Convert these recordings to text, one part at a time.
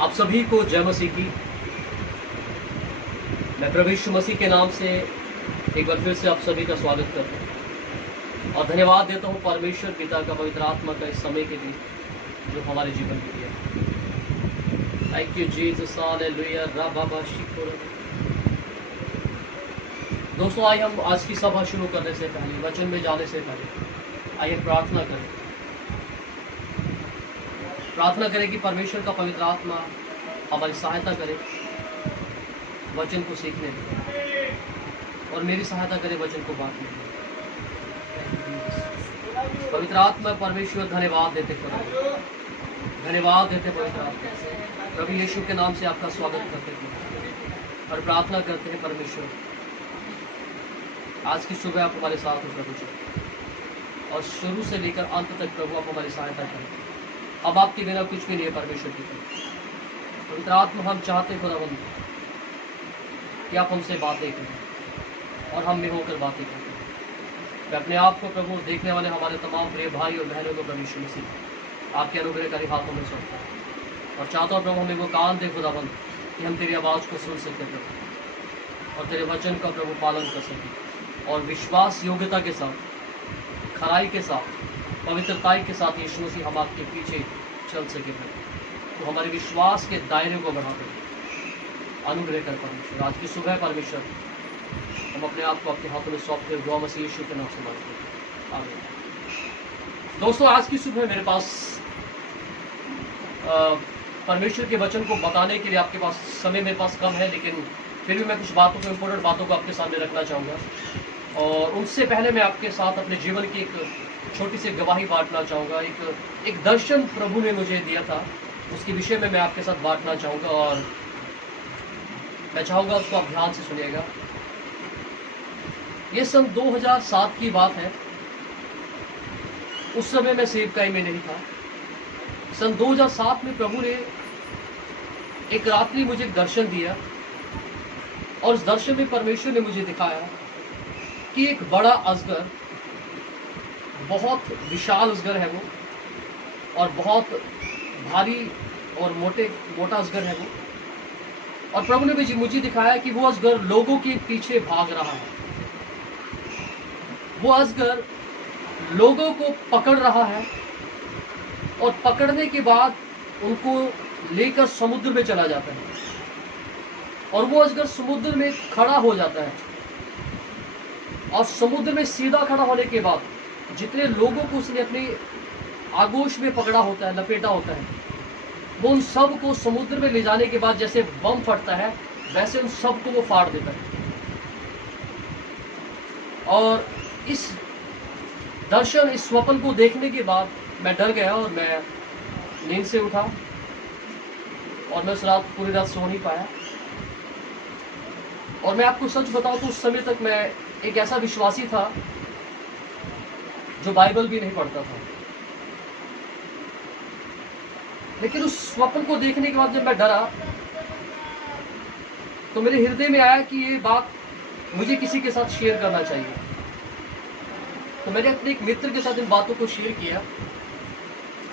आप सभी को जय मसीह की। मैं प्रभु यीशु मसीह के नाम से एक बार फिर से आप सभी का स्वागत करता हूँ और धन्यवाद देता हूँ परमेश्वर पिता का, पवित्र आत्मा का इस समय के लिए जो हमारे जीवन में दिया। थैंक यू जीसस, हालेलुया, राबाबा शिकोर। दोस्तों, आइए हम आज की सभा शुरू करने से पहले, वचन में जाने से पहले आइए प्रार्थना करें। प्रार्थना करें कि परमेश्वर का पवित्र आत्मा हमारी सहायता करे वचन को सीखने में और मेरी सहायता करे वचन को बांटने में। पवित्र आत्मा परमेश्वर धन्यवाद देते धन्यवाद देते पवित्र आत्मा प्रभु यीशु के नाम से आपका स्वागत करते हैं और प्रार्थना करते हैं परमेश्वर आज की सुबह आप हमारे साथ हो प्रभु जी, और शुरू से लेकर अंत तक प्रभु आप हमारी सहायता करें। अब आपके बिना कुछ भी नहीं है परमेश्वर की तरफ। पवित्र आत्मा हम चाहते खुदावंद कि आप हमसे बातें करें और हम में होकर बातें करें। मैं अपने आप को प्रभु देखने वाले हमारे तमाम प्रिय भाई और बहनों को परमेश्वर मसीह आपके अनुग्रहकारी हाथों में सौंपता हूं और चाहता हूँ प्रभु हमें वो कान दे खुदावंद कि हम तेरी आवाज़ को सुन सकें प्रभु और तेरे वचन का प्रभु पालन कर सकें और विश्वास योग्यता के साथ, खराई के साथ, पवित्रताई के साथ यीशु मसीह हम आपके पीछे चल सके प्रभु। तो हमारे विश्वास के दायरे को बढ़ा कर अनुग्रह कर परमेश्वर। आज की सुबह परमेश्वर हम अपने आप को आपके हाथों में सौंपते हुए मसीह यीशु के नाम से मांगते हैं, आमीन। दोस्तों, आज की सुबह मेरे पास परमेश्वर के वचन को बताने के लिए आपके पास समय मेरे पास कम है, लेकिन फिर भी मैं कुछ बातों को, इम्पोर्टेंट बातों को आपके सामने रखना चाहूँगा। और उनसे पहले मैं आपके साथ अपने जीवन की एक छोटी सी गवाही बांटना चाहूँगा। एक दर्शन प्रभु ने मुझे दिया था, उसके विषय में मैं आपके साथ बांटना चाहूँगा और मैं चाहूँगा उसको आप ध्यान से सुनिएगा। ये सन 2007 की बात है। उस समय मैं सेवकाई में नहीं था। सन 2007 में प्रभु ने एक रात्रि मुझे एक दर्शन दिया और उस दर्शन में परमेश्वर ने मुझे दिखाया कि एक बड़ा अजगर, बहुत विशाल अजगर है वो और बहुत भारी और मोटा अजगर है वो। और प्रभु ने मुझे दिखाया कि वो अजगर लोगों के पीछे भाग रहा है। वो अजगर लोगों को पकड़ रहा है और पकड़ने के बाद उनको लेकर समुद्र में चला जाता है और वो अजगर समुद्र में खड़ा हो जाता है और समुद्र में सीधा खड़ा होने के बाद जितने लोगों को उसने अपनी आगोश में पकड़ा होता है, लपेटा होता है, वो उन सब को समुद्र में ले जाने के बाद जैसे बम फटता है वैसे उन सब को वो फाड़ देता है। और इस दर्शन, इस स्वप्न को देखने के बाद मैं डर गया और मैं नींद से उठा और मैं उस रात पूरी रात सो नहीं पाया। और मैं आपको सच बताऊं तो उस समय तक मैं एक ऐसा विश्वासी था जो बाइबल भी नहीं पढ़ता था। लेकिन उस स्वप्न को देखने के बाद जब मैं डरा तो मेरे हृदय में आया कि ये बात मुझे किसी के साथ शेयर करना चाहिए। तो मैंने अपने एक मित्र के साथ इन बातों को शेयर किया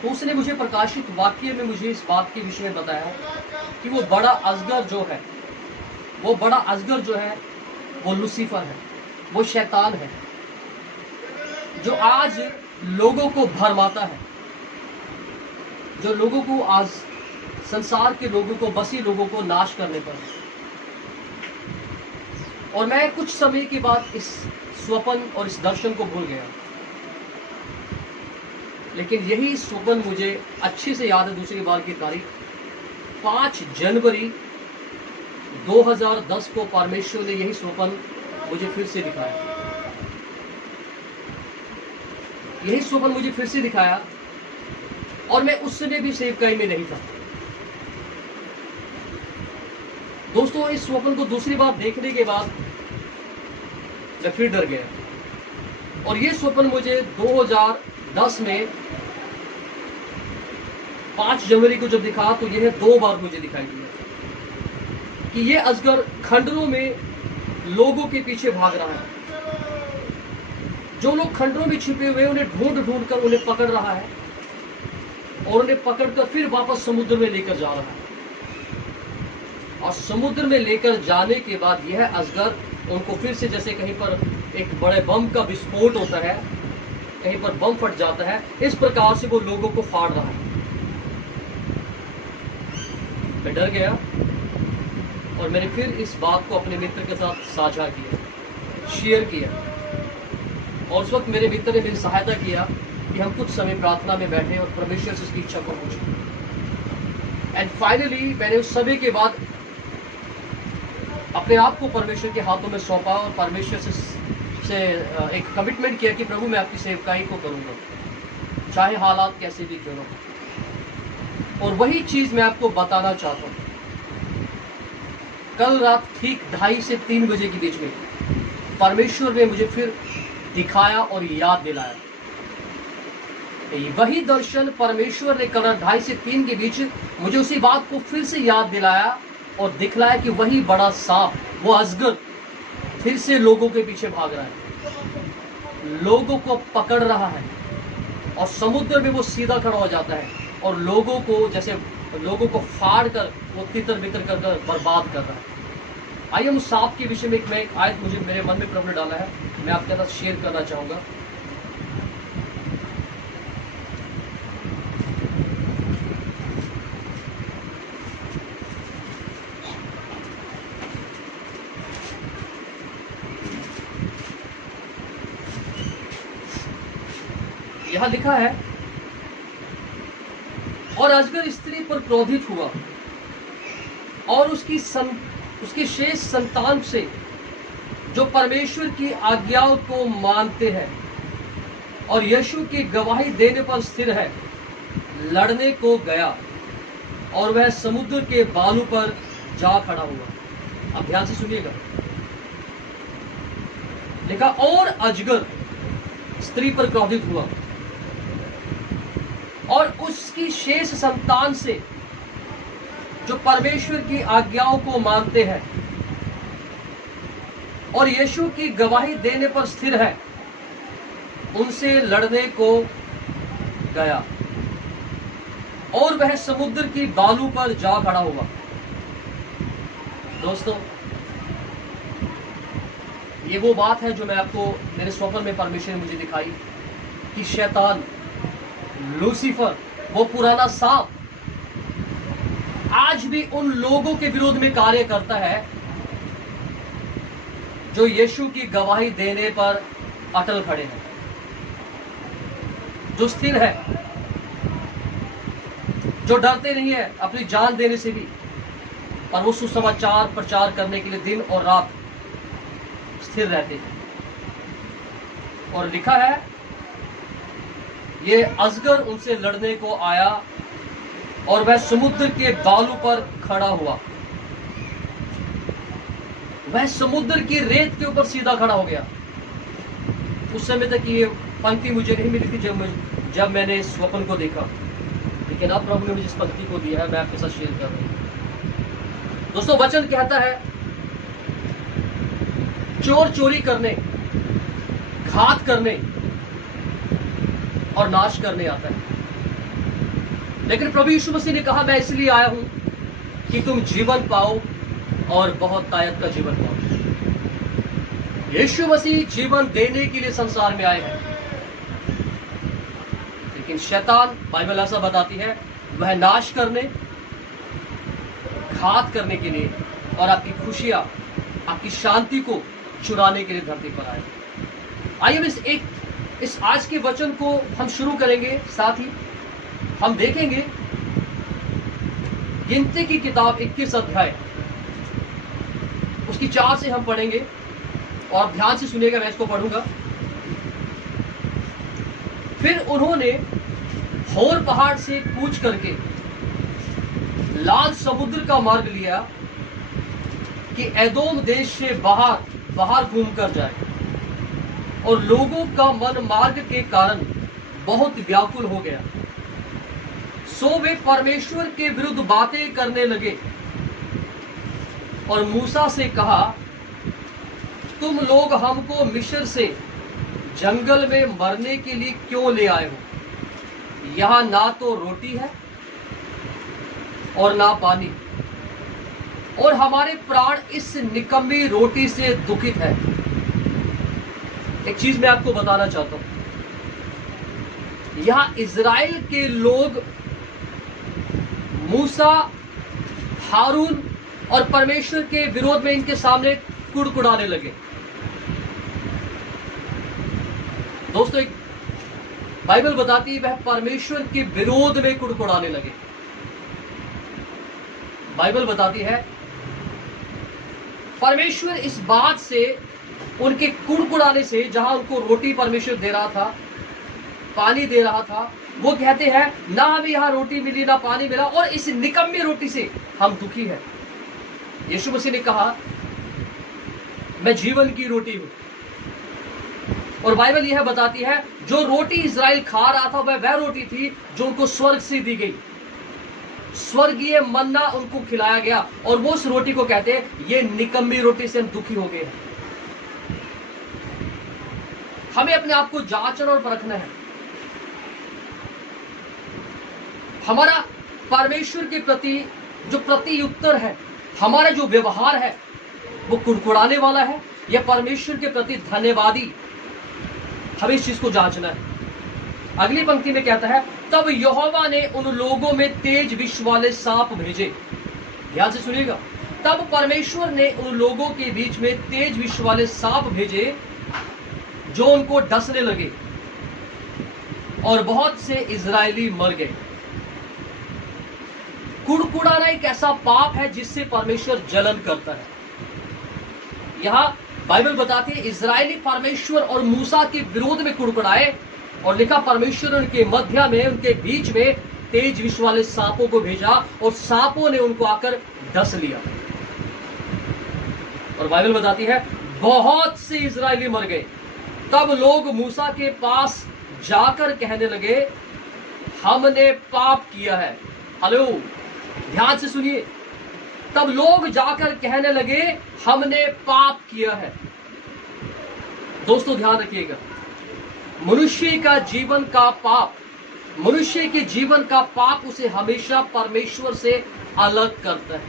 तो उसने मुझे प्रकाशित वाक्य में मुझे इस बात के विषय में बताया कि वो बड़ा अजगर जो है, वो लूसीफर है, वो शैतान है जो आज लोगों को भरमाता है, जो लोगों को आज संसार के लोगों को, बसी लोगों को नाश करने पर। और मैं कुछ समय के बाद इस स्वप्न और इस दर्शन को भूल गया, लेकिन यही स्वप्न मुझे अच्छे से याद है। दूसरी बार की तारीख 5 जनवरी 2010 को परमेश्वर ने यही स्वप्न मुझे फिर से दिखाया। यही स्वप्न मुझे फिर से दिखाया और मैं उस समय भी सेवकाई में नहीं था। दोस्तों, इस स्वप्न को दूसरी बार देखने के बाद मैं फिर डर गया और ये स्वप्न मुझे 2010 में 5 जनवरी को जब दिखा तो यह 2 बार मुझे दिखाई दिया कि ये अजगर खंडरों में लोगों के पीछे भाग रहा है। जो लोग खंडरों में छिपे हुए उन्हें ढूंढ कर उन्हें पकड़ रहा है और उन्हें पकड़कर फिर वापस समुद्र में लेकर जा रहा है। और समुद्र में लेकर जाने के बाद यह अजगर उनको फिर से, जैसे कहीं पर एक बड़े बम का विस्फोट होता है, कहीं पर बम फट जाता है, इस प्रकार से वो लोगों को फाड़ रहा है। मैं डर गया और मैंने फिर इस बात को अपने मित्र के साथ साझा किया, शेयर किया, और उस वक्त मेरे मित्र ने मेरी सहायता किया कि हम कुछ समय प्रार्थना में बैठे और परमेश्वर से उसकी इच्छा को पूछे। एंड फाइनली मैंने उस समय के बाद अपने आप को परमेश्वर के हाथों में सौंपा और परमेश्वर से एक कमिटमेंट किया कि प्रभु मैं आपकी सेवकाई को करूंगा, चाहे हालात कैसे भी क्यों न हो। और वही चीज मैं आपको बताना चाहता हूं। कल रात ठीक 2:30 से 3 बजे के बीच में परमेश्वर ने मुझे फिर दिखाया और याद दिलाया। वही दर्शन परमेश्वर ने कल 2:30 से 3 के बीच मुझे उसी बात को फिर से याद दिलाया और दिखलाया कि वही बड़ा सांप, वो अजगर फिर से लोगों के पीछे भाग रहा है, लोगों को पकड़ रहा है, और समुद्र में वो सीधा खड़ा हो जाता है और लोगों को, जैसे लोगों को फाड़ कर वो तितर बितर कर बर्बाद कर रहा है। आइए उस सांप के विषय में एक आयत मुझे मेरे मन में प्रभु ने डाला है, मैं आपके साथ शेयर करना चाहूंगा। यहां लिखा है, और अजगर स्त्री पर क्रोधित हुआ और उसकी शेष संतान से जो परमेश्वर की आज्ञाओं को मानते हैं और यीशु की गवाही देने पर स्थिर है, लड़ने को गया और वह समुद्र के बालू पर जा खड़ा हुआ। अब ध्यान से सुनिएगा, लिखा और अजगर स्त्री पर क्रोधित हुआ और उसकी शेष संतान से जो परमेश्वर की आज्ञाओं को मानते हैं और यीशु की गवाही देने पर स्थिर है, उनसे लड़ने को गया और वह समुद्र की बालू पर जा खड़ा हुआ। दोस्तों, ये वो बात है जो मैं आपको मेरे स्वप्न में परमेश्वर ने मुझे दिखाई कि शैतान, लूसीफर, वो पुराना सांप आज भी उन लोगों के विरोध में कार्य करता है जो यीशु की गवाही देने पर अटल खड़े हैं, जो स्थिर है, जो डरते नहीं है अपनी जान देने से भी, और वो सुसमाचार प्रचार करने के लिए दिन और रात स्थिर रहते हैं। और लिखा है, ये अजगर उनसे लड़ने को आया और वह समुद्र के बालू पर खड़ा हुआ। वह समुद्र की रेत के ऊपर सीधा खड़ा हो गया। उस समय तक ये पंक्ति मुझे नहीं मिली थी जब मैंने इस स्वप्न को देखा, लेकिन अब प्रभु ने मुझे इस पंक्ति को दिया है, मैं आपके साथ शेयर कर रहा हूं। दोस्तों, वचन कहता है, चोर चोरी करने, घात करने और नाश करने आता है, लेकिन प्रभु यीशु मसीह ने कहा, मैं इसलिए आया हूं कि तुम जीवन पाओ और बहुत ताकत का जीवन पाओ। यीशु मसीह जीवन देने के लिए संसार में आए हैं, लेकिन शैतान, बाइबल ऐसा बताती है, वह नाश करने, घात करने के लिए और आपकी खुशियां, आपकी शांति को चुराने के लिए धरती पर आए। आइए इस आज के वचन को हम शुरू करेंगे। साथ ही हम देखेंगे गिनती की किताब 21 अध्याय, उसकी 4 से हम पढ़ेंगे, और ध्यान से सुनिएगा, मैं इसको पढ़ूंगा। फिर उन्होंने होर पहाड़ से कूच करके लाल समुद्र का मार्ग लिया कि एदोम देश से बाहर घूमकर जाए, और लोगों का मन मार्ग के कारण बहुत व्याकुल हो गया, सो वे परमेश्वर के विरुद्ध बातें करने लगे और मूसा से कहा, तुम लोग हमको मिस्र से जंगल में मरने के लिए क्यों ले आए हो? यहाँ ना तो रोटी है और ना पानी, और हमारे प्राण इस निकम्मी रोटी से दुखित है। एक चीज मैं आपको बताना चाहता हूं, यहां इजराइल के लोग मूसा, हारून और परमेश्वर के विरोध में इनके सामने कुड़कुड़ाने लगे। दोस्तों, एक बाइबल बताती है वह परमेश्वर के विरोध में कुड़कुड़ाने लगे। बाइबल बताती है परमेश्वर इस बात से, उनके कुड़कुड़ाने से, जहां उनको रोटी परमेश्वर दे रहा था, पानी दे रहा था, वो कहते हैं ना हमें यहां रोटी मिली ना पानी मिला और इस निकम्मी रोटी से हम दुखी हैं। यीशु मसीह ने कहा मैं जीवन की रोटी हूं। और बाइबल यह बताती है जो रोटी इजराइल खा रहा था वह रोटी थी जो उनको स्वर्ग से दी गई। स्वर्गीय मन्ना उनको खिलाया गया और वो उस रोटी को कहते हैं ये निकम्मी रोटी से हम दुखी हो गए हैं। हमें अपने आप को जांचना और परखना है। हमारा परमेश्वर के प्रति जो प्रत्युत्तर है, हमारा जो व्यवहार है, वो कुड़कुड़ाने वाला है या परमेश्वर के प्रति धन्यवादी। हमें इस चीज को जांचना है। अगली पंक्ति में कहता है तब यहोवा ने उन लोगों में तेज विष वाले सांप भेजे। ध्यान से सुनिएगा, तब परमेश्वर ने उन लोगों के बीच में तेज विष वाले सांप भेजे जो उनको डसने लगे और बहुत से इजरायली मर गए। कुड़कुड़ाना एक ऐसा पाप है जिससे परमेश्वर जलन करता है। यहां बाइबल बताती है इजरायली परमेश्वर और मूसा के विरोध में कुड़कुड़ाए और लिखा परमेश्वर उनके मध्य में, उनके बीच में तेज विष वाले सांपों को भेजा और सांपों ने उनको आकर डस लिया। और बाइबल बताती है बहुत से इजरायली मर गए। तब लोग मूसा के पास जाकर कहने लगे हमने पाप किया है। हेलो, ध्यान से सुनिए, तब लोग जाकर कहने लगे हमने पाप किया है। दोस्तों ध्यान रखिएगा, मनुष्य का जीवन का पाप, मनुष्य के जीवन का पाप उसे हमेशा परमेश्वर से अलग करता है,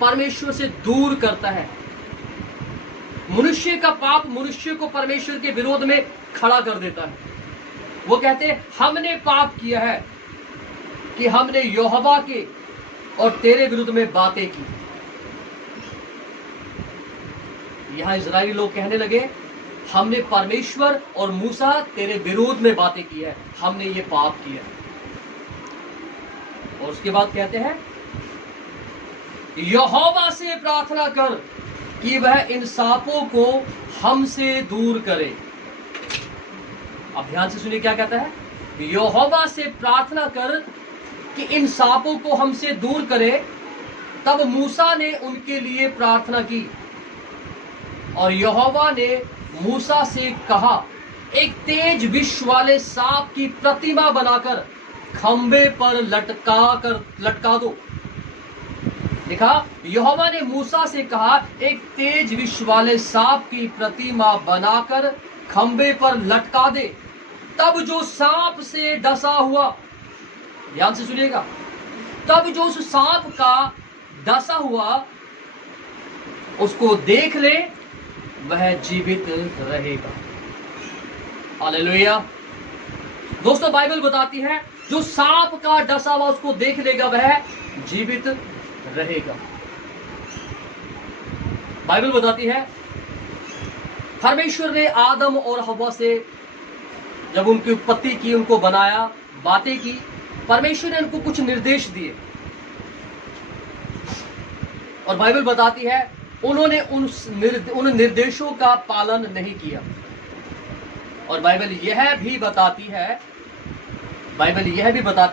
परमेश्वर से दूर करता है। मनुष्य का पाप मनुष्य को परमेश्वर के विरोध में खड़ा कर देता है। वो कहते हैं हमने पाप किया है कि हमने यहोवा के और तेरे विरुद्ध में बातें की। यहां इजरायली लोग कहने लगे हमने परमेश्वर और मूसा तेरे विरोध में बातें की है, हमने ये पाप किया। और उसके बाद कहते हैं यहोवा से प्रार्थना कर कि वह इन सांपों को हमसे दूर करे। अब ध्यान से सुनिए क्या कहता है, यहोवा से प्रार्थना कर कि इन सांपों को हमसे दूर करे। तब मूसा ने उनके लिए प्रार्थना की और यहोवा ने मूसा से कहा एक तेज विष वाले सांप की प्रतिमा बनाकर खंबे पर लटका दो। लिखा यहोवा ने मूसा से कहा एक तेज विष वाले सांप की प्रतिमा बनाकर खंबे पर लटका दे। तब जो सांप से डसा हुआ, ध्यान से सुनिएगा, तब जो उस सांप का डसा हुआ उसको देख ले वह जीवित रहेगा। हालेलुया। दोस्तों बाइबल बताती है जो सांप का डसा हुआ उसको देख लेगा वह जीवित रहेगा। बाइबल बताती है परमेश्वर ने आदम और हव्वा से जब उनकी उत्पत्ति की, उनको बनाया, बातें की, परमेश्वर ने उनको कुछ निर्देश दिए और बाइबल बताती है उन्होंने उन निर्देशों का पालन नहीं किया। और बाइबल यह भी बताती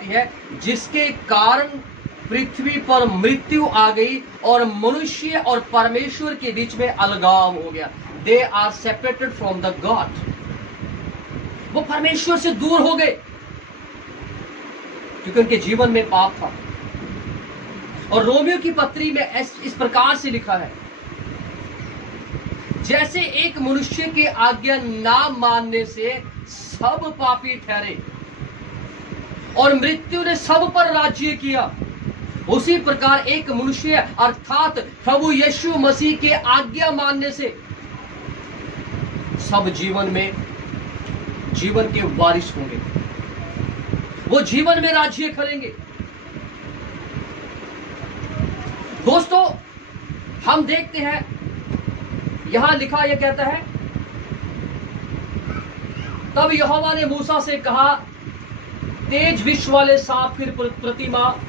है जिसके कारण पृथ्वी पर मृत्यु आ गई और मनुष्य और परमेश्वर के बीच में अलगाव हो गया। They are separated from the god. वो परमेश्वर से दूर हो गए क्योंकि उनके जीवन में पाप था। और रोमियो की पत्री में इस प्रकार से लिखा है जैसे एक मनुष्य की आज्ञा ना मानने से सब पापी ठहरे और मृत्यु ने सब पर राज्य किया, उसी प्रकार एक मनुष्य अर्थात प्रभु यीशु मसीह के आज्ञा मानने से सब जीवन के वारिस होंगे, वो जीवन में राज्य करेंगे। दोस्तों, हम देखते हैं यहां लिखा, यह कहता है, तब यहोवा ने मूसा से कहा, तेज विष वाले सांप की प्रतिमा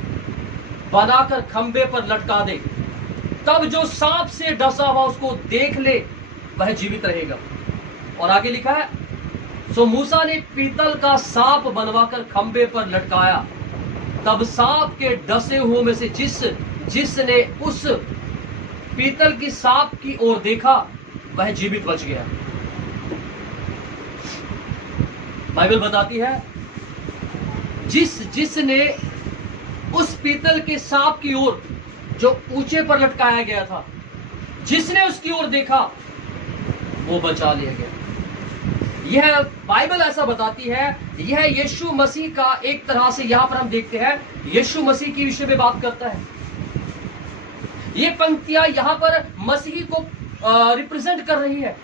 बनाकर खंबे पर लटका दे, तब जो सांप से डसा हुआ उसको देख ले वह जीवित रहेगा। और आगे लिखा है, सो मूसा ने पीतल का सांप बनवाकर खंबे पर लटकाया, तब सांप के डसे हुए में से जिसने उस पीतल की सांप की ओर देखा वह जीवित बच गया। बाइबल बताती है, जिसने उस पीतल के सांप की ओर जो ऊंचे पर लटकाया गया था, जिसने उसकी ओर देखा वो बचा लिया गया। यह बाइबल ऐसा बताती है, यह यीशु मसीह का एक तरह से यहां पर हम देखते हैं यीशु मसीह के विषय में बात करता है। ये पंक्तियां यहां पर मसीह को रिप्रेजेंट कर रही है।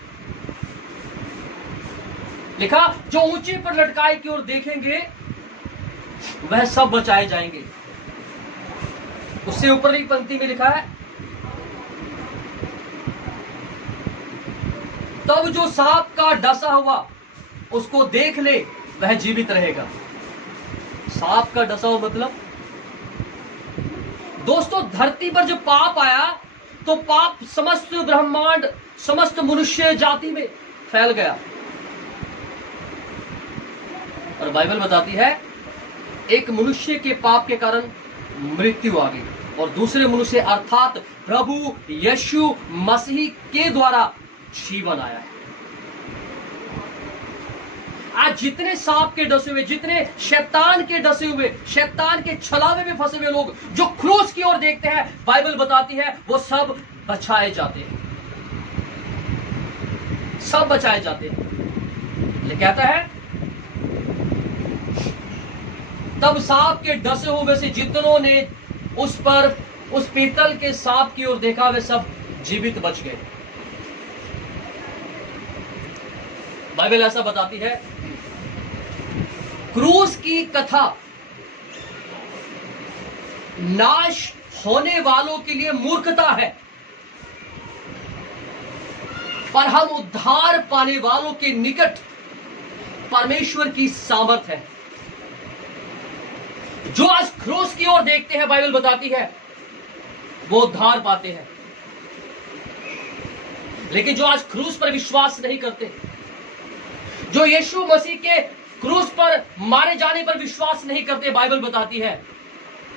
लिखा, जो ऊंचे पर लटकाए की ओर देखेंगे वह सब बचाए जाएंगे। उससे ऊपर की पंक्ति में लिखा है, तब जो सांप का डसा हुआ उसको देख ले वह जीवित रहेगा। सांप का डसा हुआ मतलब, दोस्तों, धरती पर जो पाप आया तो पाप समस्त ब्रह्मांड, समस्त मनुष्य जाति में फैल गया। और बाइबल बताती है, एक मनुष्य के पाप के कारण मृत्यु आ गई और दूसरे मनुष्य अर्थात प्रभु यीशु मसीह के द्वारा जीवन आया है। आज जितने सांप के डसे हुए, जितने शैतान के डसे हुए, शैतान के छलावे में फंसे हुए लोग जो क्रूस की ओर देखते हैं, बाइबल बताती है वो सब बचाए जाते हैं, सब बचाए जाते हैं। ये कहता है, तब सांप के डसे हुए से जितनों ने उस पीतल के सांप की ओर देखा वे सब जीवित बच गए। बाइबल ऐसा बताती है, क्रूस की कथा नाश होने वालों के लिए मूर्खता है, पर हम उद्धार पाने वालों के निकट परमेश्वर की सामर्थ है। जो आज क्रूस की ओर देखते हैं, बाइबल बताती है वो उद्धार पाते हैं, लेकिन जो आज क्रूस पर विश्वास नहीं करते, जो यीशु मसीह के क्रूस पर मारे जाने पर विश्वास नहीं करते, बाइबल बताती है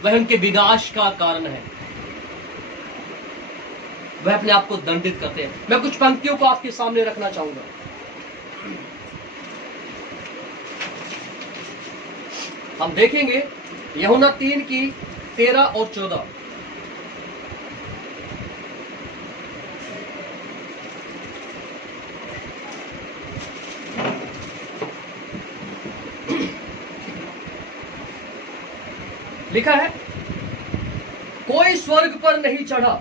वह उनके विनाश का कारण है, वह अपने आप को दंडित करते हैं। मैं कुछ पंक्तियों को आपके सामने रखना चाहूंगा। हम देखेंगे यूहन्ना 3 की 13 और 14। लिखा है, कोई स्वर्ग पर नहीं चढ़ा,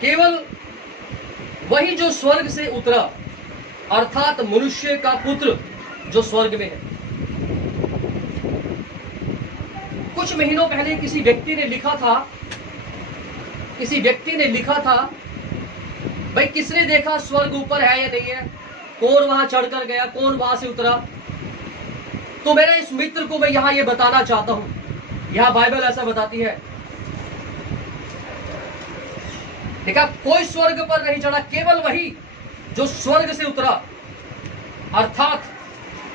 केवल वही जो स्वर्ग से उतरा, अर्थात मनुष्य का पुत्र जो स्वर्ग में है। कुछ महीनों पहले किसी व्यक्ति ने लिखा था, भाई किसने देखा स्वर्ग ऊपर है या नहीं है, कौन वहां चढ़कर गया, कौन वहां से उतरा। तो मेरे इस मित्र को मैं यहां ये बताना चाहता हूं, यहां बाइबल ऐसा बताती है, देखा, कोई स्वर्ग पर नहीं चढ़ा, केवल वही जो स्वर्ग से उतरा, अर्थात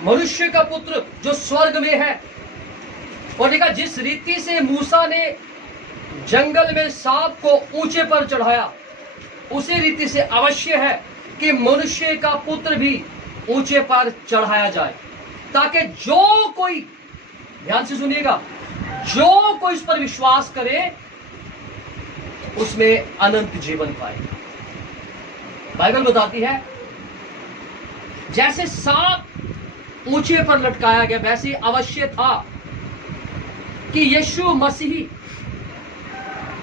मनुष्य का पुत्र जो स्वर्ग में है। और देखा, जिस रीति से मूसा ने जंगल में सांप को ऊंचे पर चढ़ाया, उसी रीति से अवश्य है कि मनुष्य का पुत्र भी ऊंचे पर चढ़ाया जाए, ताकि जो कोई, ध्यान से सुनिएगा, जो कोई इस पर विश्वास करे उसमें अनंत जीवन पाए। बाइबल बताती है, जैसे सांप ऊंचे पर लटकाया गया, वैसे अवश्य था कि यीशु मसीह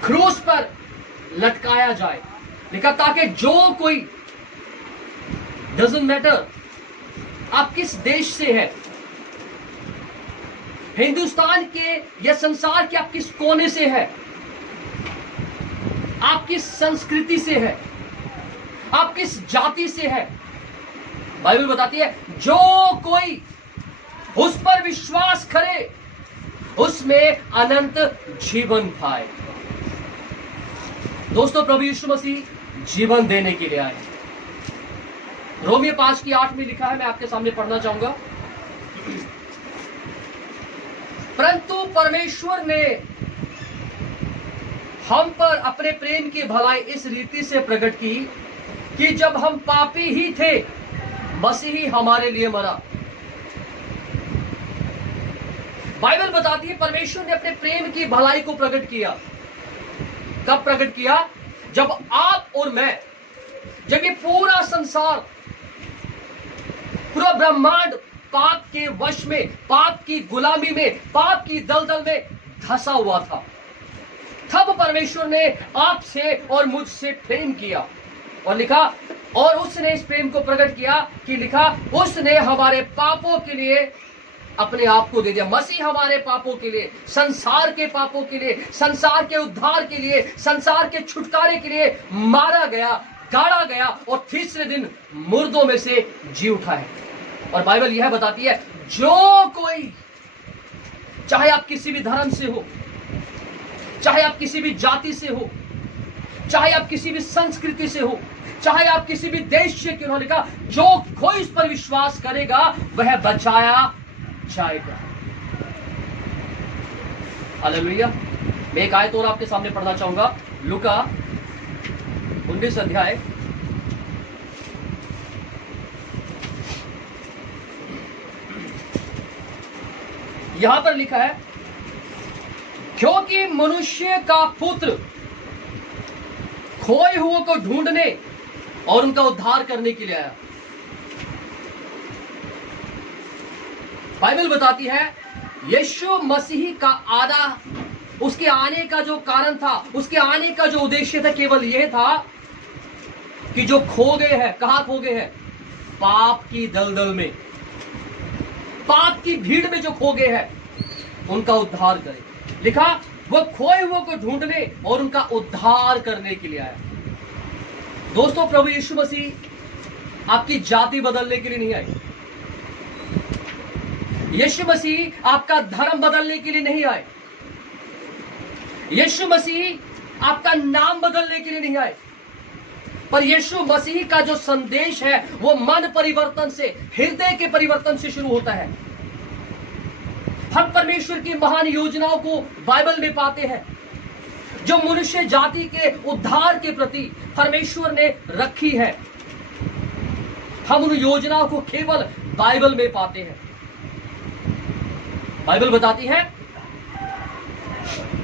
क्रूस पर लटकाया जाए। लिखा ताकि जो कोई, डजंट मैटर आप किस देश से है, हिंदुस्तान के या संसार के आप किस कोने से है, आप किस संस्कृति से है, आप किस जाति से है, बाइबल बताती है जो कोई उस पर विश्वास करे उसमें अनंत जीवन पाए। दोस्तों, प्रभु यीशु मसीह जीवन देने के लिए आए। रोमियो 5:8 में लिखा है, मैं आपके सामने पढ़ना चाहूंगा। परंतु परमेश्वर ने हम पर अपने प्रेम की भलाई इस रीति से प्रकट की कि जब हम पापी ही थे मसीह हमारे लिए मरा। बाइबल बताती है परमेश्वर ने अपने प्रेम की भलाई को प्रकट किया। कब प्रकट किया? जब आप और मैं, जब ये पूरा संसार, पूरा ब्रह्मांड पाप के वश में, पाप की गुलामी में, पाप की दलदल में धंसा हुआ था, तब परमेश्वर ने आपसे और मुझसे प्रेम किया। और लिखा, और उसने इस प्रेम को प्रकट किया कि लिखा उसने हमारे पापों के लिए अपने आप को दे दिया। मसीह हमारे पापों के लिए, संसार के पापों के लिए, संसार के उद्धार के लिए, संसार के छुटकारे के लिए मारा गया, गाड़ा गया और तीसरे दिन मुर्दों में से जी उठा है। और बाइबल यह बताती है जो कोई, चाहे आप किसी भी धर्म से हो, चाहे आप किसी भी जाति से हो, चाहे आप किसी भी संस्कृति से हो, चाहे आप किसी भी देश से क्यों ना, लिखा जो कोई इस पर विश्वास करेगा वह बचाया जाएगा। हालेलुया। मैं एक आयत और आपके सामने पढ़ना चाहूंगा। लूका 19 अध्याय यहां पर लिखा है, क्योंकि मनुष्य का पुत्र खोए हुओं को ढूंढने और उनका उद्धार करने के लिए आया। बाइबल बताती है यीशु मसीह का आना, उसके आने का जो कारण था, उसके आने का जो उद्देश्य था, केवल यह था कि जो खो गए हैं, कहां खो गए हैं? पाप की दलदल में, पाप की भीड़ में जो खो गए हैं उनका उद्धार करे। लिखा वो खोए हुए को ढूंढने और उनका उद्धार करने के लिए आया। दोस्तों, प्रभु यीशु मसीह आपकी जाति बदलने के लिए नहीं आए। यीशु मसीह आपका धर्म बदलने के लिए नहीं आए। यीशु मसीह आपका नाम बदलने के लिए नहीं आए। पर यीशु मसीह का जो संदेश है वो मन परिवर्तन से, हृदय के परिवर्तन से शुरू होता है। हम परमेश्वर की महान योजनाओं को बाइबल में पाते हैं जो मनुष्य जाति के उद्धार के प्रति परमेश्वर ने रखी है। हम उन योजनाओं को केवल बाइबल में पाते हैं। बाइबल बताती है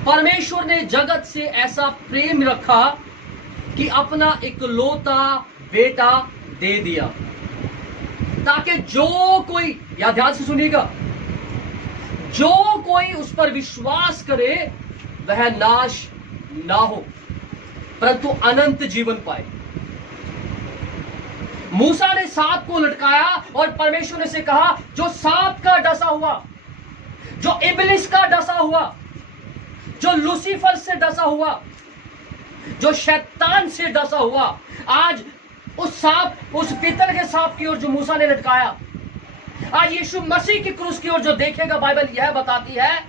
परमेश्वर ने जगत से ऐसा प्रेम रखा कि अपना इकलौता बेटा दे दिया, ताकि जो कोई, या ध्यान से सुनिएगा, जो कोई उस पर विश्वास करे वह नाश ना हो परंतु अनंत जीवन पाए। मूसा ने सांप को लटकाया और परमेश्वर ने से कहा जो सांप का डसा हुआ, जो इब्लिस का डसा हुआ, जो लूसीफर से डसा हुआ, जो शैतान से डसा हुआ, आज उस सांप, उस पीतल के सांप की ओर जो मूसा ने लटकाया, आज यीशु मसीह की क्रूस की ओर जो देखेगा, बाइबल यह बताती है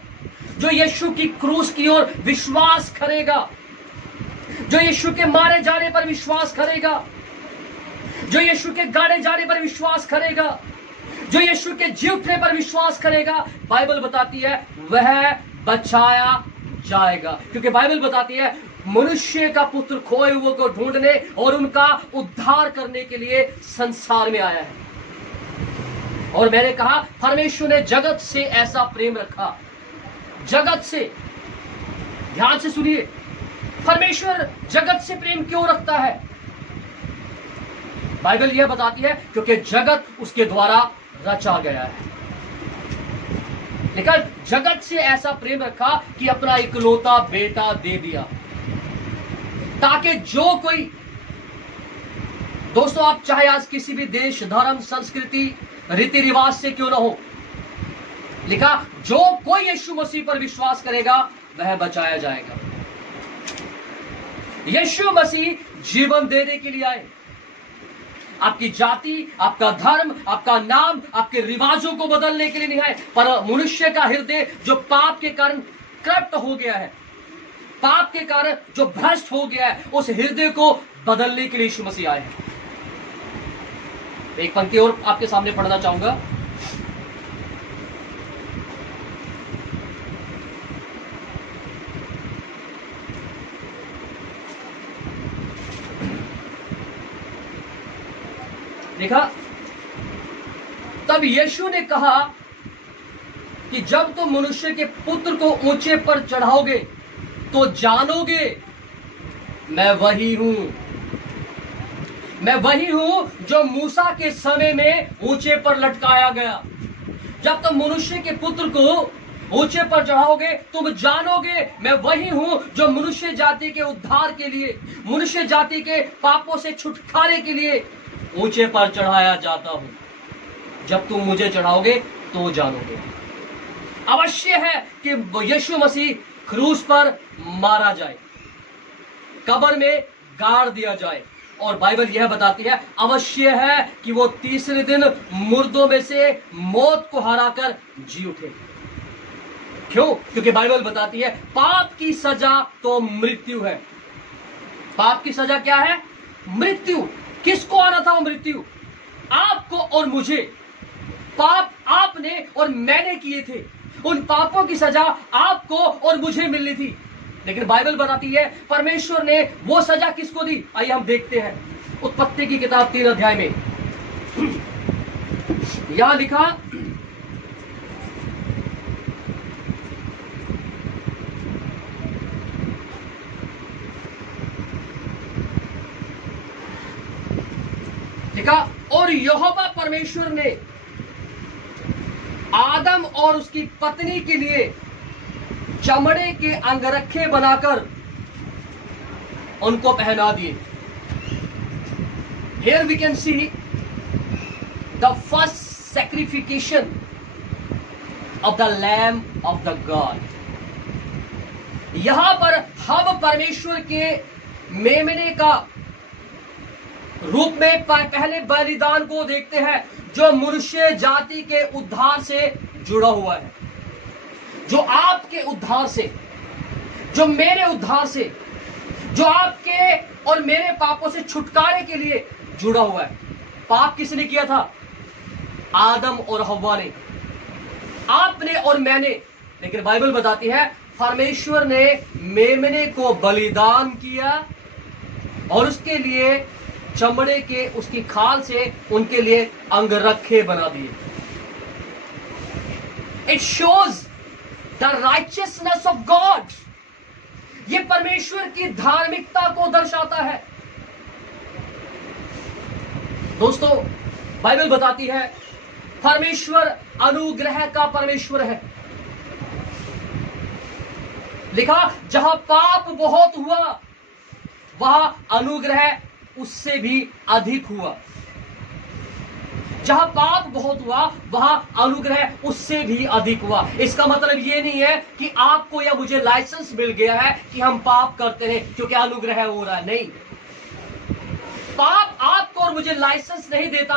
जो यीशु की क्रूस की ओर विश्वास करेगा, जो यीशु के मारे जाने पर विश्वास करेगा, जो यीशु के गाड़े जाने पर विश्वास करेगा, जो यीशु के जी उठने पर विश्वास करेगा, बाइबल बताती है वह बचाया जाएगा। क्योंकि बाइबल बताती है मनुष्य का पुत्र खोए हुए को ढूंढने और उनका उद्धार करने के लिए संसार में आया है। और मैंने कहा परमेश्वर ने जगत से ऐसा प्रेम रखा, जगत से, ध्यान से सुनिए, परमेश्वर जगत से प्रेम क्यों रखता है? बाइबल यह बताती है क्योंकि जगत उसके द्वारा रचा गया है। लेकिन जगत से ऐसा प्रेम रखा कि अपना इकलौता बेटा दे दिया। ताकि जो कोई, दोस्तों आप चाहे आज किसी भी देश, धर्म, संस्कृति, रीति रिवाज से क्यों ना हो, लिखा जो कोई यीशु मसीह पर विश्वास करेगा वह बचाया जाएगा। यीशु मसीह जीवन देने के लिए आए। आपकी जाति, आपका धर्म, आपका नाम, आपके रिवाजों को बदलने के लिए नहीं आए, पर मनुष्य का हृदय जो पाप के कारण करप्ट हो गया है, पाप के कारण जो भ्रष्ट हो गया है, उस हृदय को बदलने के लिए यीशु मसीह आए हैं। एक पंक्ति और आपके सामने पढ़ना चाहूंगा। देखा, तब यीशु ने कहा कि जब तुम मनुष्य के पुत्र को ऊंचे पर चढ़ाओगे तो जानोगे मैं वही हूं। मैं वही हूं जो मूसा के समय में ऊंचे पर लटकाया गया। जब तुम मनुष्य के पुत्र को ऊंचे पर चढ़ाओगे तुम जानोगे मैं वही हूं जो मनुष्य जाति के उद्धार के लिए, मनुष्य जाति के पापों से छुटकारे के लिए ऊंचे पर चढ़ाया जाता हूं। जब तुम मुझे चढ़ाओगे तो जानोगे। अवश्य है कि यीशु मसीह क्रूस पर मारा जाए, कब्र में गाड़ दिया जाए, और बाइबल यह बताती है अवश्य है कि वो तीसरे दिन मुर्दों में से मौत को हराकर जी उठे। क्यों? क्योंकि बाइबल बताती है पाप की सजा तो मृत्यु है। पाप की सजा क्या है? मृत्यु। किसको आना था वो मृत्यु? आपको और मुझे। पाप आपने और मैंने किए थे, उन पापों की सजा आपको और मुझे मिलनी थी। लेकिन बाइबल बताती है परमेश्वर ने वो सजा किसको दी? आइए हम देखते हैं उत्पत्ति की किताब 3 अध्याय में। यहां लिखा, और यहोवा परमेश्वर ने आदम और उसकी पत्नी के लिए चमड़े के अंगरखे बनाकर उनको पहना दिए। Here we can see the first sacrification of the Lamb of the God। यहां पर हम परमेश्वर के मेमने का रूप में पहले बलिदान को देखते हैं जो मनुष्य जाति के उद्धार से जुड़ा हुआ है, जो आपके उद्धार से, जो मेरे उद्धार से, जो आपके और मेरे पापों से छुटकारे के लिए जुड़ा हुआ है। पाप किसने किया था? आदम और हव्वा ने, आपने और मैंने। लेकिन बाइबल बताती है परमेश्वर ने मेमने को बलिदान किया और उसके लिए चमड़े के उसकी खाल से उनके लिए अंगरखे बना दिए। It shows the righteousness of God. ये परमेश्वर की धार्मिकता को दर्शाता है। दोस्तों बाइबल बताती है परमेश्वर अनुग्रह का परमेश्वर है। लिखा जहां पाप बहुत हुआ वहां अनुग्रह उससे भी अधिक हुआ। जहां पाप बहुत हुआ वहां अनुग्रह उससे भी अधिक हुआ। इसका मतलब यह नहीं है कि आपको या मुझे लाइसेंस मिल गया है कि हम पाप करते हैं क्योंकि अनुग्रह हो रहा है। नहीं, पाप आपको और मुझे लाइसेंस नहीं देता,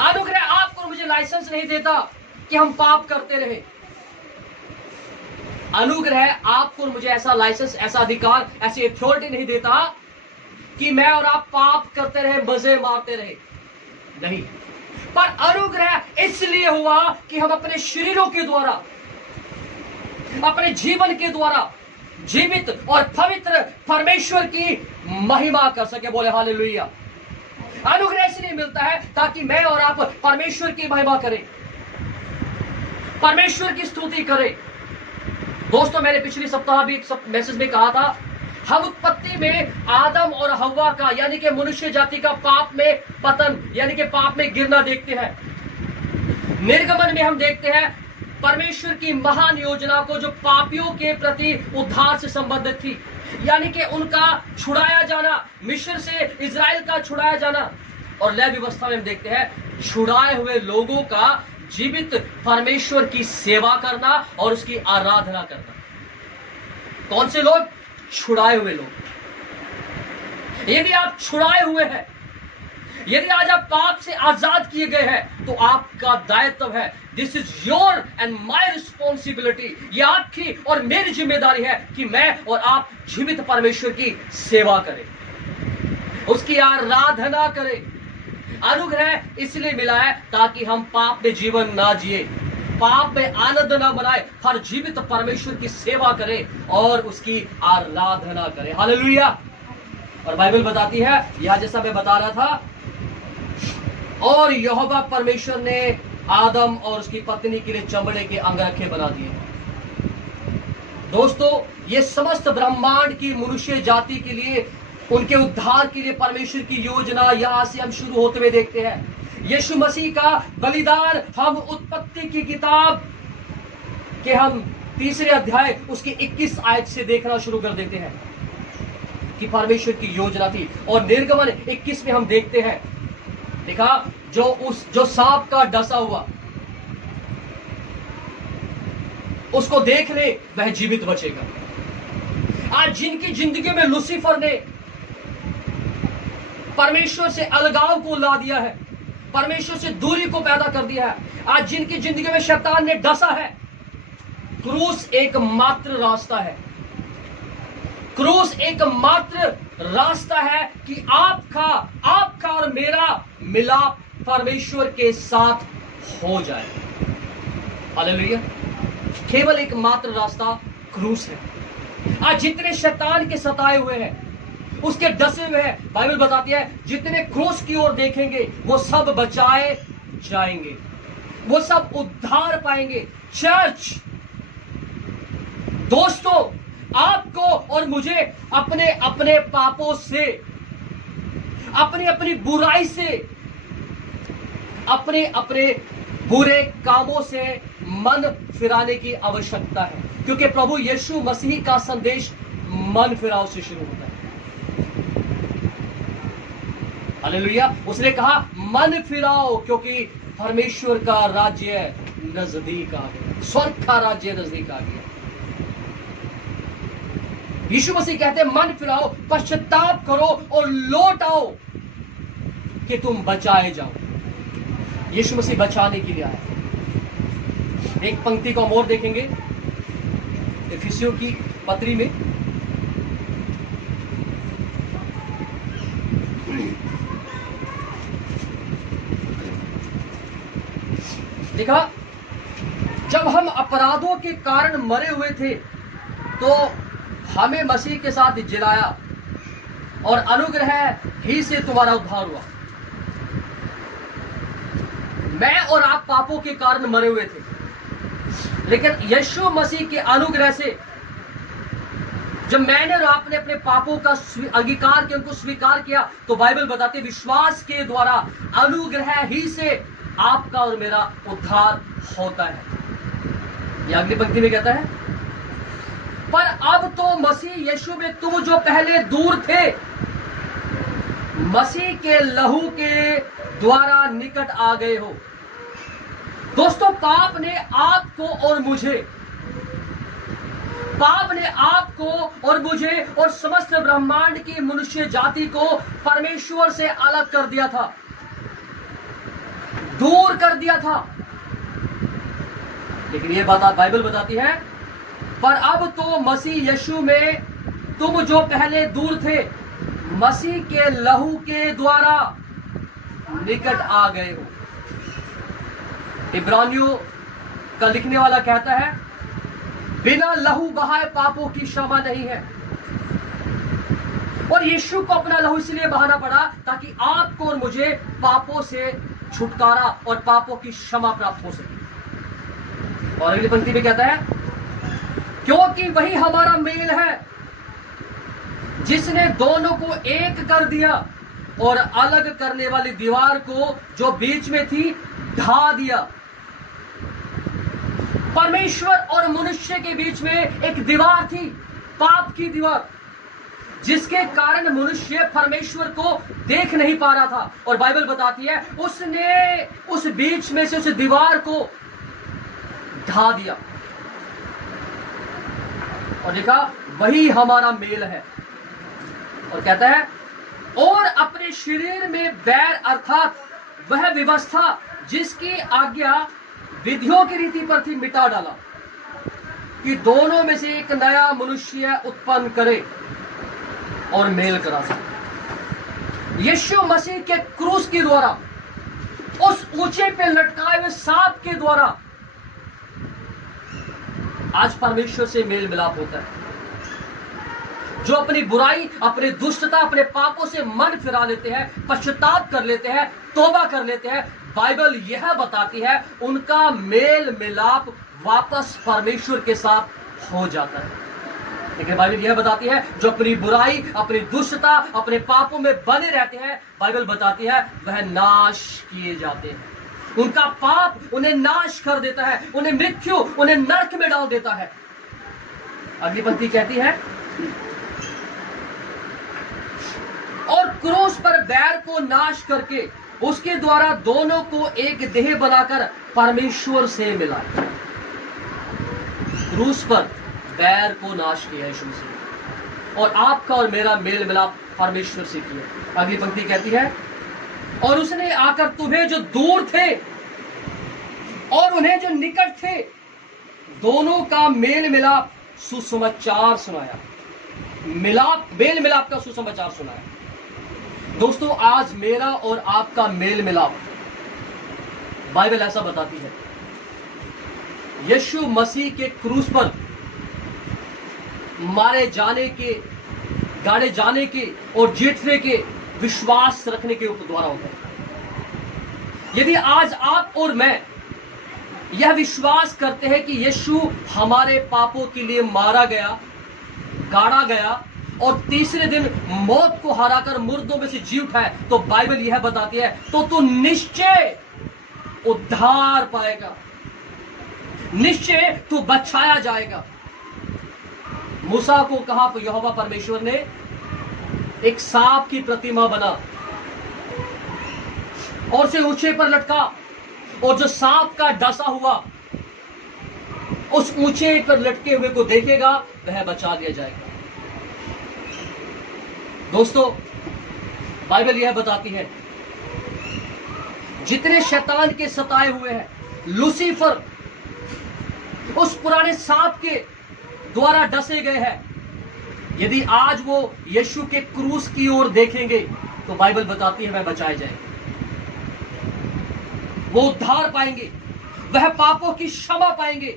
अनुग्रह आपको और मुझे लाइसेंस नहीं देता कि हम पाप करते रहे। अनुग्रह आपको और मुझे ऐसा लाइसेंस, ऐसा अधिकार, ऐसी अथॉरिटी नहीं देता कि मैं और आप पाप करते रहे, मजे मारते रहे। नहीं, पर अनुग्रह इसलिए हुआ कि हम अपने शरीरों के द्वारा, अपने जीवन के द्वारा जीवित और पवित्र परमेश्वर की महिमा कर सके। बोले हालेलुया। अनुग्रह इसलिए मिलता है ताकि मैं और आप परमेश्वर की महिमा करें, परमेश्वर की स्तुति करें। दोस्तों मैंने पिछले सप्ताह भी एक मैसेज में कहा था, हम उत्पत्ति में आदम और हव्वा का यानी कि मनुष्य जाति का पाप में पतन यानी कि पाप में गिरना देखते हैं। निर्गमन में हम देखते हैं परमेश्वर की महान योजना को जो पापियों के प्रति उद्धार से संबंधित थी, यानी कि उनका छुड़ाया जाना, मिस्र से इजराइल का छुड़ाया जाना। और लय व्यवस्था में हम देखते हैं छुड़ाए हुए लोगों का जीवित परमेश्वर की सेवा करना और उसकी आराधना करना। कौन से लोग? छुड़ाए हुए लोग। यदि आप छुड़ाए हुए हैं, यदि आज आप पाप से आजाद किए गए हैं, तो आपका दायित्व है, this is your and my responsibility, ये आपकी और मेरी जिम्मेदारी है कि मैं और आप जीवित परमेश्वर की सेवा करें, उसकी आराधना करें। अनुग्रह इसलिए मिला है ताकि हम पाप में जीवन ना जिए, पाप में आनंद ना बनाए, हर जीवित परमेश्वर की सेवा करें और उसकी आराधना करें। हालेलुया। और बाइबल बताती है, यह जैसा मैं बता रहा था, और यहोवा परमेश्वर ने आदम और उसकी पत्नी के लिए चमड़े के अंगरखे बना दिए। दोस्तों, ये समस्त ब्रह्मांड की मनुष्य जाति के लिए, उनके उद्धार के लिए परमेश्वर की योजना यहां से हम शुरू होते हुए देखते हैं। यीशु मसीह का बलिदान हम उत्पत्ति की किताब के हम 3 अध्याय उसकी 21 आयत से देखना शुरू कर देते हैं कि परमेश्वर की योजना थी। और निर्गमन 21 में हम देखते हैं, देखा, जो सांप का डसा हुआ उसको देख ले वह जीवित बचेगा। आज जिनकी जिंदगी में लूसीफर ने परमेश्वर से अलगाव को ला दिया है, परमेश्वर से दूरी को पैदा कर दिया है, आज जिनकी जिंदगी में शैतान ने डसा है, क्रूस एकमात्र रास्ता है। क्रूस एकमात्र रास्ता है कि आपका और मेरा मिलाप परमेश्वर के साथ हो जाए। हालेलुया। केवल एकमात्र रास्ता क्रूस है। आज जितने शैतान के सताए हुए हैं, उसके डसे हुए हैं, बाइबल बताती है जितने क्रूस की ओर देखेंगे वो सब बचाए जाएंगे, वो सब उद्धार पाएंगे। चर्च, दोस्तों, आपको और मुझे अपने अपने पापों से, अपनी अपनी बुराई से, अपने अपने बुरे कामों से मन फिराने की आवश्यकता है, क्योंकि प्रभु यीशु मसीह का संदेश मन फिराव से शुरू होता है। हालेलुया। उसने कहा मन फिराओ, क्योंकि परमेश्वर का राज्य नजदीक आ गया, स्वर्ग का राज्य नजदीक आ गया। यीशु मसीह कहते हैं मन फिराओ, पश्चाताप करो और लौट आओ कि तुम बचाए जाओ। यीशु मसीह बचाने के लिए आया। एक पंक्ति को हम और देखेंगे इफिसियों की पत्री में, देखा, जब हम अपराधों के कारण मरे हुए थे तो हमें मसीह के साथ जिलाया और अनुग्रह ही से तुम्हारा उद्धार हुआ। मैं और आप पापों के कारण मरे हुए थे, लेकिन यीशु मसीह के अनुग्रह से जब मैंने और आपने अपने पापों का अंगीकार किया, उनको स्वीकार किया, तो बाइबल बताती है विश्वास के द्वारा अनुग्रह ही से आपका और मेरा उद्धार होता है। यह अगली पंक्ति में कहता है, पर अब तो मसीह यीशु में तुम जो पहले दूर थे, मसीह के लहू के द्वारा निकट आ गए हो। दोस्तों, पाप ने आपको और मुझे और समस्त ब्रह्मांड की मनुष्य जाति को परमेश्वर से अलग कर दिया था, दूर कर दिया था। लेकिन यह बात बाइबल बताती है, पर अब तो मसीह यीशु में तुम जो पहले दूर थे, मसीह के लहू के द्वारा निकट आ गए हो। इब्रानियों का लिखने वाला कहता है, बिना लहू बहाए पापों की क्षमा नहीं है। और यीशु को अपना लहू इसलिए बहाना पड़ा ताकि आपको और मुझे पापों से छुटकारा और पापों की क्षमा प्राप्त हो सके। और अगली पंक्ति में कहता है, क्योंकि वही हमारा मेल है जिसने दोनों को एक कर दिया और अलग करने वाली दीवार को जो बीच में थी ढा दिया। परमेश्वर और मनुष्य के बीच में एक दीवार थी, पाप की दीवार, जिसके कारण मनुष्य परमेश्वर को देख नहीं पा रहा था। और बाइबल बताती है उसने उस बीच में से उस दीवार को ढा दिया और देखा वही हमारा मेल है। और कहता है और अपने शरीर में बैर अर्थात वह व्यवस्था जिसकी आज्ञा विधियों की रीति पर थी मिटा डाला, कि दोनों में से एक नया मनुष्य उत्पन्न करे और मेल करा सके। यीशु मसीह के क्रूस के द्वारा, उस ऊंचे पे लटकाए हुए सांप के द्वारा आज परमेश्वर से मेल मिलाप होता है। जो अपनी बुराई, अपने दुष्टता, अपने पापों से मन फिरा लेते हैं, पश्चाताप कर लेते हैं, तौबा कर लेते हैं, बाइबल यह बताती है उनका मेल मिलाप वापस परमेश्वर के साथ हो जाता है। लेकिन बाइबल यह बताती है जो अपनी बुराई, अपनी दुष्टता, अपने पापों में बने रहते हैं, बाइबल बताती है वह नाश किए जाते हैं। उनका पाप उन्हें नाश कर देता है, उन्हें मृत्यु, उन्हें नरक में डाल देता है। अगली पंक्ति कहती है और क्रूस पर बैर को नाश करके उसके द्वारा दोनों को एक देह बनाकर परमेश्वर से मिला। क्रूस पर बैर को नाश किया यीशु मसीह और आपका और मेरा मेल मिलाप परमेश्वर से किया। अगली पंक्ति कहती है और उसने आकर तुम्हें जो दूर थे और उन्हें जो निकट थे दोनों का मेल मिलाप सुसमाचार सुनाया। मेल मिलाप का सुसमाचार सुनाया। दोस्तों आज मेरा और आपका मेल मिलाप, बाइबल ऐसा बताती है, यीशु मसीह के क्रूस पर मारे जाने के, गाड़े जाने के और जीतने के विश्वास रखने के द्वारा होता है। यदि आज आप और मैं यह विश्वास करते हैं कि यीशु हमारे पापों के लिए मारा गया, गाड़ा गया और तीसरे दिन मौत को हराकर मुर्दों में से जी उठा है, तो बाइबल यह बताती है तो तू निश्चय उद्धार पाएगा, निश्चय तू बचाया जाएगा। मूसा को कहा यहोवा परमेश्वर ने एक सांप की प्रतिमा बना और उसे ऊंचे पर लटका और जो सांप का डसा हुआ उस ऊंचे पर लटके हुए को देखेगा वह बचा दिया जाएगा। दोस्तों बाइबल यह बताती है जितने शैतान के सताए हुए हैं, लूसीफर उस पुराने सांप के द्वारा डसे गए हैं, यदि आज वो यीशु के क्रूस की ओर देखेंगे तो बाइबल बताती है वह बचाए जाएंगे, वो उद्धार पाएंगे, वह पापों की क्षमा पाएंगे,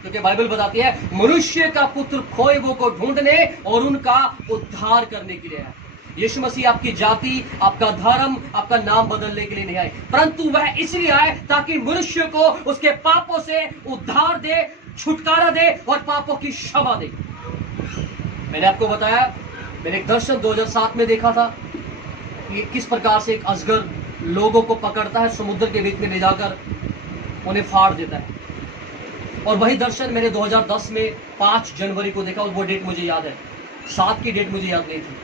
क्योंकि बाइबल बताती है मनुष्य का पुत्र खोए वो को ढूंढने और उनका उद्धार करने के लिए है। यीशु मसीह आपकी जाति, आपका धर्म, आपका नाम बदलने के लिए नहीं आए, परंतु वह इसलिए आए ताकि मनुष्य को उसके पापों से उद्धार दे, छुटकारा दे और पापों की क्षमा दे। मैंने आपको बताया, मैंने एक दर्शन 2007 में देखा था कि किस प्रकार से एक अजगर लोगों को पकड़ता है, समुद्र के बीच में ले जाकर उन्हें फाड़ देता है। और वही दर्शन मैंने 2010 में 5 जनवरी को देखा, और वो डेट मुझे याद है, 7 की डेट मुझे याद नहीं थी,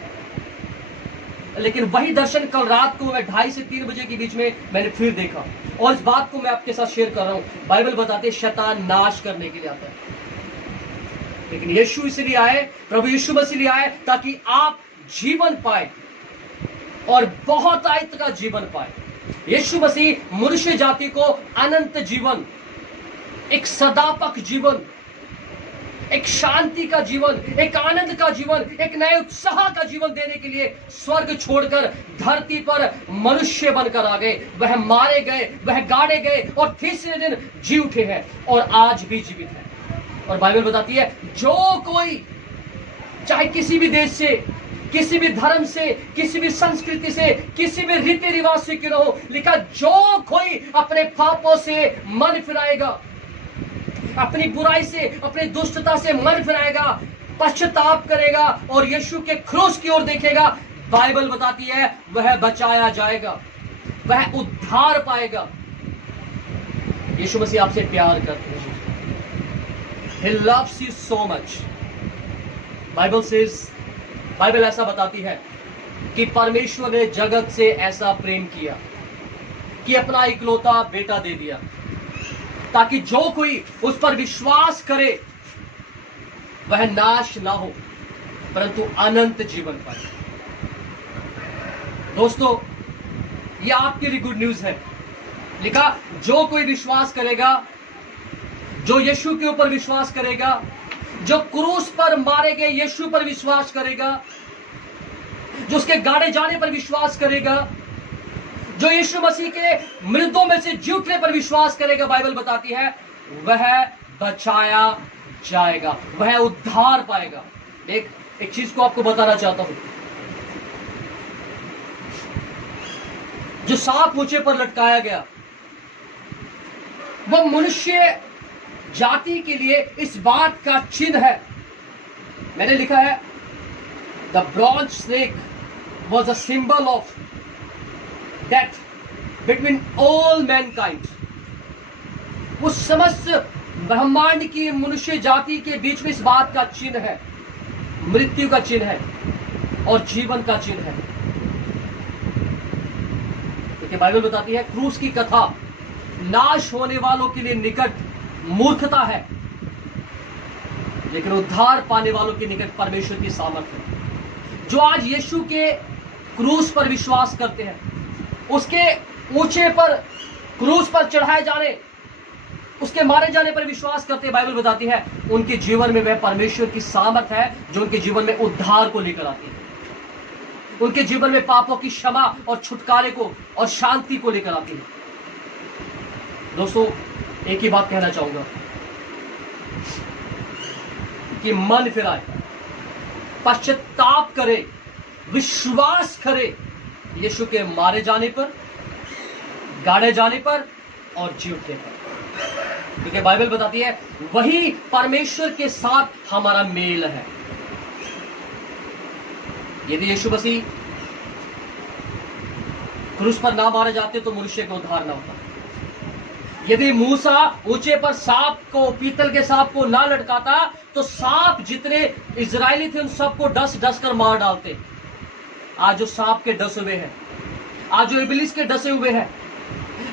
लेकिन वही दर्शन कल रात को मैं 2:30 से 3 बजे के बीच में मैंने फिर देखा। और इस बात को मैं आपके साथ शेयर कर रहा हूं। बाइबल बताते है शैतान नाश करने के लिए आता है, लेकिन यीशु इसलिए आए, प्रभु यीशु मसीह लिए आए ताकि आप जीवन पाए और बहुत आयत का जीवन पाए। यीशु मसीह मनुष्य जाति को अनंत जीवन, एक सदापक जीवन, एक शांति का जीवन, एक आनंद का जीवन, एक नए उत्साह का जीवन देने के लिए स्वर्ग छोड़कर धरती पर मनुष्य बनकर आ गए। वह मारे गए, वह गाड़े गए और तीसरे दिन जी उठे हैं और आज भी जीवित है। और बाइबल बताती है जो कोई चाहे किसी भी देश से, किसी भी धर्म से, किसी भी संस्कृति से, किसी भी रीति रिवाज से क्यों हो, लिखा जो कोई अपने पापों से मन फिराएगा, अपनी बुराई से, अपनी दुष्टता से मन फिराएगा, पश्चाताप करेगा और यीशु के क्रूस की ओर देखेगा, बाइबल बताती है वह बचाया जाएगा, वह उद्धार पाएगा। यीशु मसीह आपसे प्यार करते हैं, He loves you so much. Bible ऐसा बताती है कि परमेश्वर ने जगत से ऐसा प्रेम किया कि अपना इकलौता बेटा दे दिया, ताकि जो कोई उस पर विश्वास करे वह नाश ना हो परंतु अनंत जीवन पाए। दोस्तों, यह आपके लिए गुड न्यूज है। लिखा, जो कोई विश्वास करेगा, जो यीशु के ऊपर विश्वास करेगा, जो क्रूस पर मारे गए यीशु पर विश्वास करेगा, जो उसके गाड़े जाने पर विश्वास करेगा, जो यीशु मसीह के मृतों में से जी उठने पर विश्वास करेगा, बाइबल बताती है वह बचाया जाएगा, वह उद्धार पाएगा। एक चीज को आपको बताना चाहता हूं, जो सांप ऊंचे पर लटकाया गया वह मनुष्य जाति के लिए इस बात का चिन्ह है। मैंने लिखा है, the bronze snake was a symbol of death between all Mankind. वो समस्त ब्रह्मांड की मनुष्य जाति के बीच में इस बात का चिन्ह है, मृत्यु का चिन्ह है और जीवन का चिन्ह है। क्योंकि बाइबल बताती है क्रूस की कथा नाश होने वालों के लिए निकट मूर्खता है, लेकिन उद्धार पाने वालों के निकट परमेश्वर की सामर्थ्य है। जो आज यीशु के क्रूस पर विश्वास करते हैं, उसके ऊंचे पर क्रूस पर चढ़ाए जाने, उसके मारे जाने पर विश्वास करते हैं, बाइबल बताती है उनके जीवन में वह परमेश्वर की सामर्थ है जो उनके जीवन में उद्धार को लेकर आती है, उनके जीवन में पापों की क्षमा और छुटकारे को और शांति को लेकर आती है। दोस्तों, एक ही बात कहना चाहूंगा कि मन फिराए, पश्चाताप करे, विश्वास करे यीशु के मारे जाने पर, गाड़े जाने पर और जी उठने पर। क्योंकि बाइबल बताती है वही परमेश्वर के साथ हमारा मेल है। यदि यीशु मसीह क्रूस पर ना मारे जाते तो मनुष्य का उद्धार ना होता। यदि मूसा ऊंचे पर सांप को, पीतल के सांप को ना लटकाता तो सांप जितने इजरायली थे उन सबको डस डस कर मार डालते। आज जो सांप के डसे हुए हैं, आज जो इबलीस के डसे हुए हैं,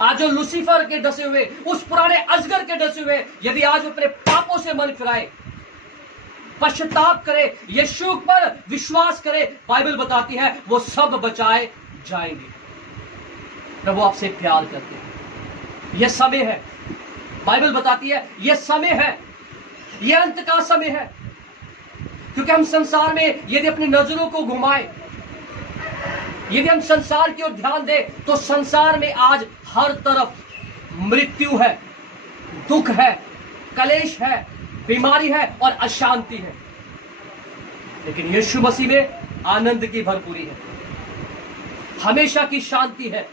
आज जो लूसीफर के डसे हुए, उस पुराने अजगर के डसे हुए, यदि आज अपने पापों से मन फिराए, पश्चाताप करे, यीशु पर विश्वास करे, बाइबल बताती है वो सब बचाए जाएंगे। प्रभु आपसे प्यार करते हैं। यह समय है, बाइबल बताती है यह समय है, यह अंत का समय है। क्योंकि हम संसार में यदि अपनी नजरों को घुमाए, यदि हम संसार की ओर ध्यान दें तो संसार में आज हर तरफ मृत्यु है, दुख है, कलेश है, बीमारी है और अशांति है। लेकिन यीशु मसीह में आनंद की भरपूरी है, हमेशा की शांति है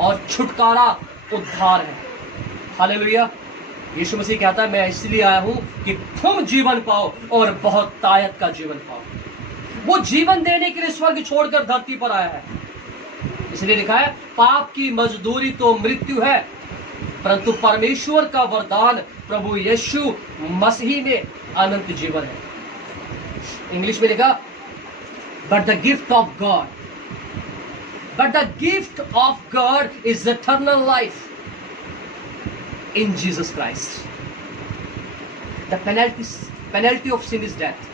और छुटकारा, उद्धार है। हालेलुया। यीशु मसीह कहता है मैं इसलिए आया हूं कि तुम जीवन पाओ और बहुत तायत का जीवन पाओ। वो जीवन देने के लिए स्वर्ग छोड़कर धरती पर आया है। इसलिए लिखा है पाप की मजदूरी तो मृत्यु है, परंतु परमेश्वर का वरदान प्रभु यीशु मसीह में अनंत जीवन है। इंग्लिश में लिखा but the gift of God, but the gift of God is eternal life in Jesus Christ. The penalty of sin is death.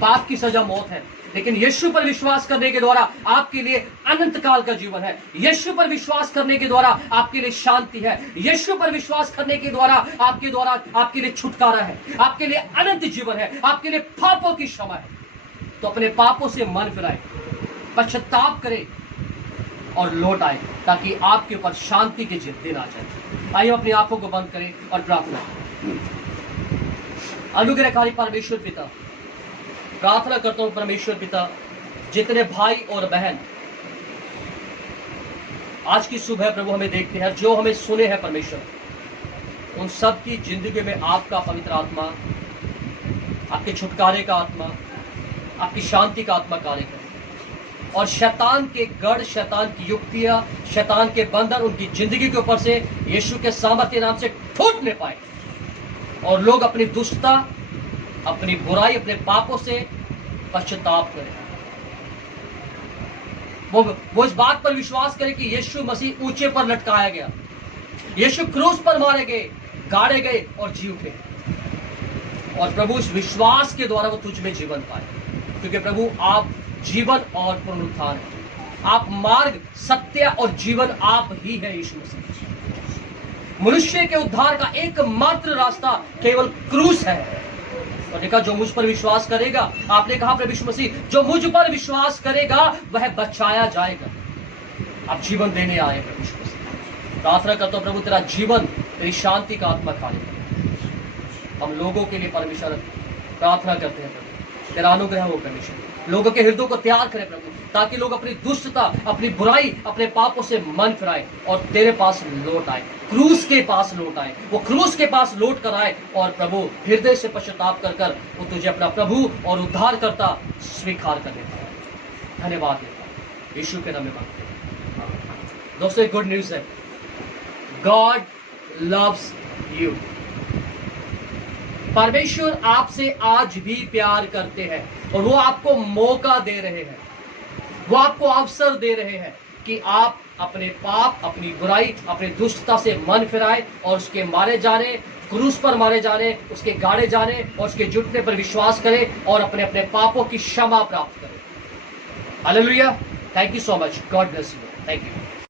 पाप की सजा मौत है, लेकिन यीशु पर विश्वास करने के द्वारा आपके लिए अनंत काल का जीवन है। यीशु पर विश्वास करने के द्वारा आपके लिए शांति है। यीशु पर विश्वास करने के द्वारा आपके लिए छुटकारा है, आपके लिए अनंत जीवन है, आपके लिए पापों की क्षमा है। तो अपने पापों से मन फिराए, पश्चाताप करे और लौट आए, ताकि आपके ऊपर शांति के दिन आ जाए। आइए अपनी आंखों को बंद करें और प्रार्थना करें। अनुग्रहकारी परमेश्वर पिता, प्रार्थना करता हूं परमेश्वर पिता, जितने भाई और बहन आज की सुबह प्रभु हमें देखते हैं, जो हमें सुने हैं परमेश्वर, उन सब की जिंदगी में आपका पवित्र आत्मा, आपके छुटकारे का आत्मा, आपकी शांति का आत्मा कार्य करे और शैतान के गढ़, शैतान की युक्तियां, शैतान के बंधन उनकी जिंदगी के ऊपर से यीशु के सामर्थ्य नाम से टूटने पाए। और लोग अपनी दुष्टता, अपनी बुराई, अपने पापों से पश्चाताप करें। वो इस बात पर विश्वास करें कि यीशु मसीह ऊंचे पर लटकाया गया, यीशु क्रूस पर मारे गए, गाड़े गए और जी उठे, और प्रभु इस विश्वास के द्वारा वो तुझ में जीवन पाए, क्योंकि प्रभु आप जीवन और पुनरुत्थान है, आप मार्ग, सत्य और जीवन आप ही है। यीशु मसीह मनुष्य के उद्धार का एकमात्र रास्ता केवल क्रूस है। और देखा, जो मुझ पर विश्वास करेगा, आपने कहा प्रभु यीशु मसीह, जो मुझ पर विश्वास करेगा वह बचाया जाएगा। आप जीवन देने आए प्रभु यीशु मसीह। प्रार्थना करता हूं प्रभु तेरा जीवन, तेरी शांति का आत्मा खा ले। हम लोगों के लिए परमेश्वर प्रार्थना करते हैं प्रभु, तेरा अनुग्रह हो परमेश्वर, लोगों के हृदयों को तैयार करे प्रभु, ताकि लोग अपनी दुष्टता, अपनी बुराई, अपने पापों से मन फिराए और तेरे पास लौट आए, क्रूस के पास लौट आए। वो क्रूस के पास लौट कर आए और प्रभु हृदय से पश्चाताप कर कर वो तुझे अपना प्रभु और उद्धार करता स्वीकार कर लेता है। धन्यवाद देता यीशु के नाम में मांगते हैं। दोस्तों, एक गुड न्यूज है, गॉड लव्स यू। परमेश्वर आपसे आज भी प्यार करते हैं और वो आपको मौका दे रहे हैं, वो आपको अवसर दे रहे हैं कि आप अपने पाप, अपनी बुराई, अपनी दुष्टता से मन फिराए और उसके मारे जाने, क्रूस पर मारे जाने, उसके गाड़े जाने और उसके जुटने पर विश्वास करें और अपने अपने पापों की क्षमा प्राप्त करें। Hallelujah. Thank you so much. God bless you. Thank you.